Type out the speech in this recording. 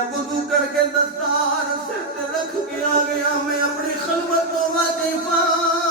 मैं वुजू करके दस्तार सिर ते रख के आ गया। मैं अपनी खलवत तो वाकिफ हां।